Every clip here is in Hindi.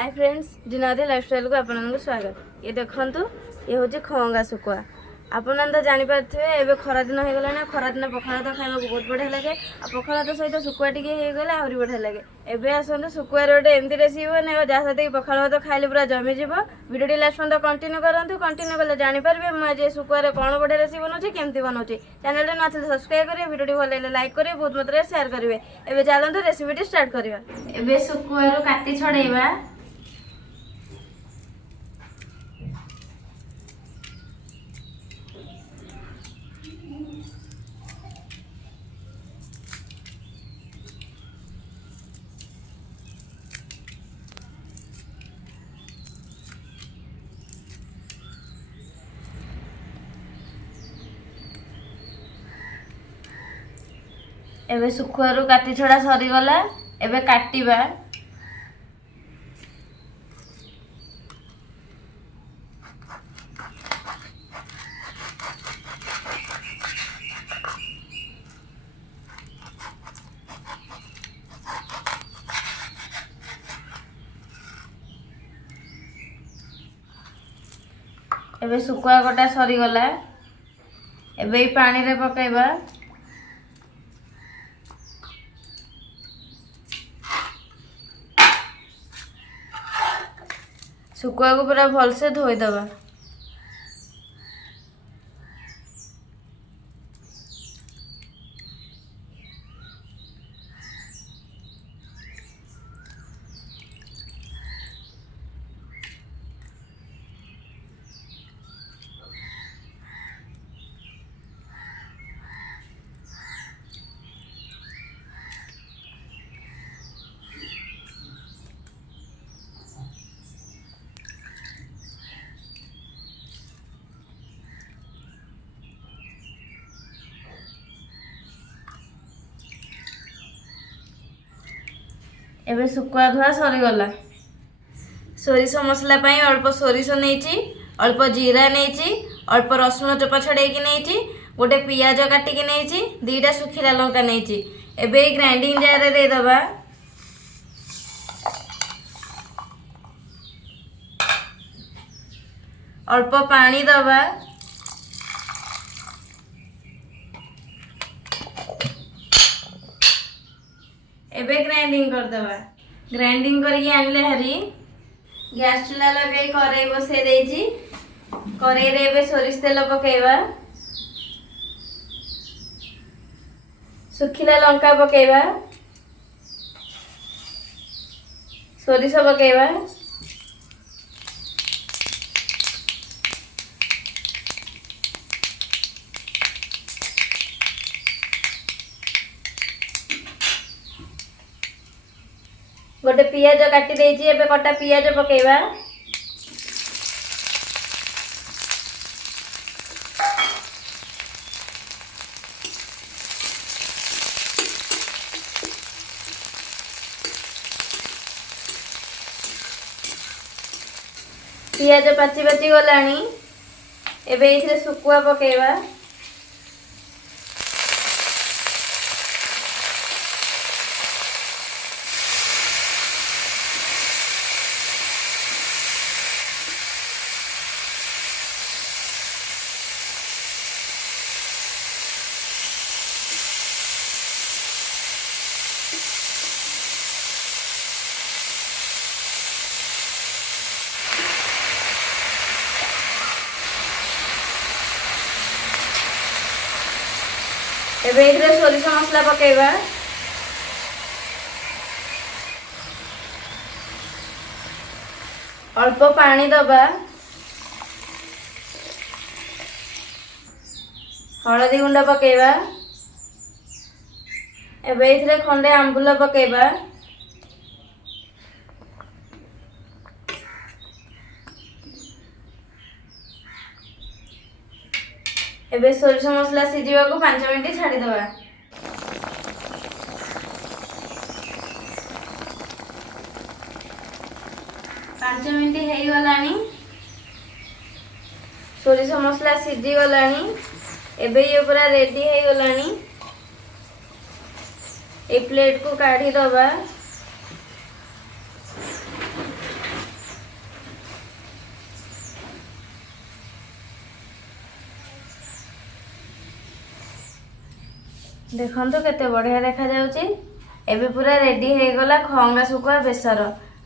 हाय फ्रेंड्स, जीना लाइफस्टाइल को आपन स्वागत। ये देखंतु ये हूँ खंगा सुखुआ। आपने तो जानीपारे एवं खरा दिन हो गला खरा दिन पखाड़ तो खावा बहुत बढ़िया लगे। पखाड़ तो सहित शुखुआ टी होगले आहरी बढ़िया लगे। एवं आसतु शुखुआर गोटे एमती रेसिपी बने जहाँ साथ पखाड़ तो खाइले पूरा जमीज। भिडियो लास्ट पर्यटन कंटिन्यू करूँ। कंटिन्यू कले जानीपारे मुझे शुखुआर कौन बढ़िया रेसिपी बनाऊँ केमती बनाऊँ। चैनल ना सब्सक्राइब करेंगे, भिडियो भल लगे लाइक करेंगे, बहुत मात्रा शेयर करेंगे। एवं चलते रेसिपी स्टार्ट करवा। एवं शुखुआर काटी छड़ेवा। एबे सुखुआरू काटी छड़ा सरीगला। एबे काटिबा। एबे सुखुआ कटा सरीगला। एबे पानी रे पकाइबा। शुखुआ को पूरा भल से धोईदबा। एबे शुखुआ धुआ सरीगला। सोरिष मसला पाई अल्प सोरिष नहीं, अल्प जीरा नहीं, अल्प रसुण चोपा छड़े नहीं, गोटे पियाज काटिकी नहीं, दीटा सुखिला लंका नहीं। एबे ग्राइंडिंग जार रे देदबा। अल्प पानी दबा। एबे ग्राइंडिंग कर दबा। ग्राइंडिंग करके आनले हरी गैस चूल्हा लगे कड़ाई बसई देजी। कड़ाई रे एबे सोरिष तेल पकेइबा। सुखिला लंका पकेइबा। सोरिष पकेइबा। गोटे पियाज काटी देछि। एबे कटा पियाज पकेइबा। पियाज पाची पाची गलानी। एबे इथिरे शुखुआ पकेइबा। एबे इधरे सोरिष मसला पकेइबा। अल्प पानी दबा। हलदी गुंड पकेइबा। एबे इधरे खंडे आंबुल पकेइबा। एबे सोरिष मसला सिझिबा को 5 मिनिट छाड़ी दबा। पांच मिनिट हेई गलानी। सोरिष मसला सिझी गलानी। एबे ये पूरा रेडी हेई गलानी। ए प्लेट को काढ़ी दबा। ଦେଖନ୍ତୁ କେତେ ବଢ଼ିଆ ଦେଖାଯାଉଛି। ଏବେ ପୁରା ରେଡ଼ି ହେଇଗଲା ଖଙ୍ଗା ଶୁଖୁଆ ବେସର।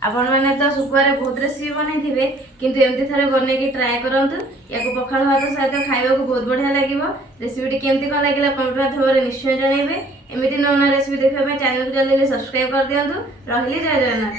ଆପଣମାନେ ତ ଶୁଖୁଆରେ ବହୁତ ରେସିପି ବନେଇଥିବେ, କିନ୍ତୁ ଏମିତି ଥରେ ବନେଇକି ଟ୍ରାଏ କରନ୍ତୁ। ୟାକୁ ପଖାଳ ଭାତ ସହିତ ଖାଇବାକୁ ବହୁତ ବଢ଼ିଆ ଲାଗିବ। ରେସିପିଟି କେମିତି କ'ଣ ଲାଗିଲା କମେଣ୍ଟ ମାଧ୍ୟମରେ ନିଶ୍ଚୟ ଜଣାଇବେ। ଏମିତି ନୂଆ ନୂଆ ରେସିପି ଦେଖିବା ପାଇଁ ଚ୍ୟାନେଲକୁ ଜଲ୍ଦି ସବସ୍କ୍ରାଇବ୍ କରିଦିଅନ୍ତୁ। ରହିଲି, ଜୟ ଜଗନ୍ନାଥ।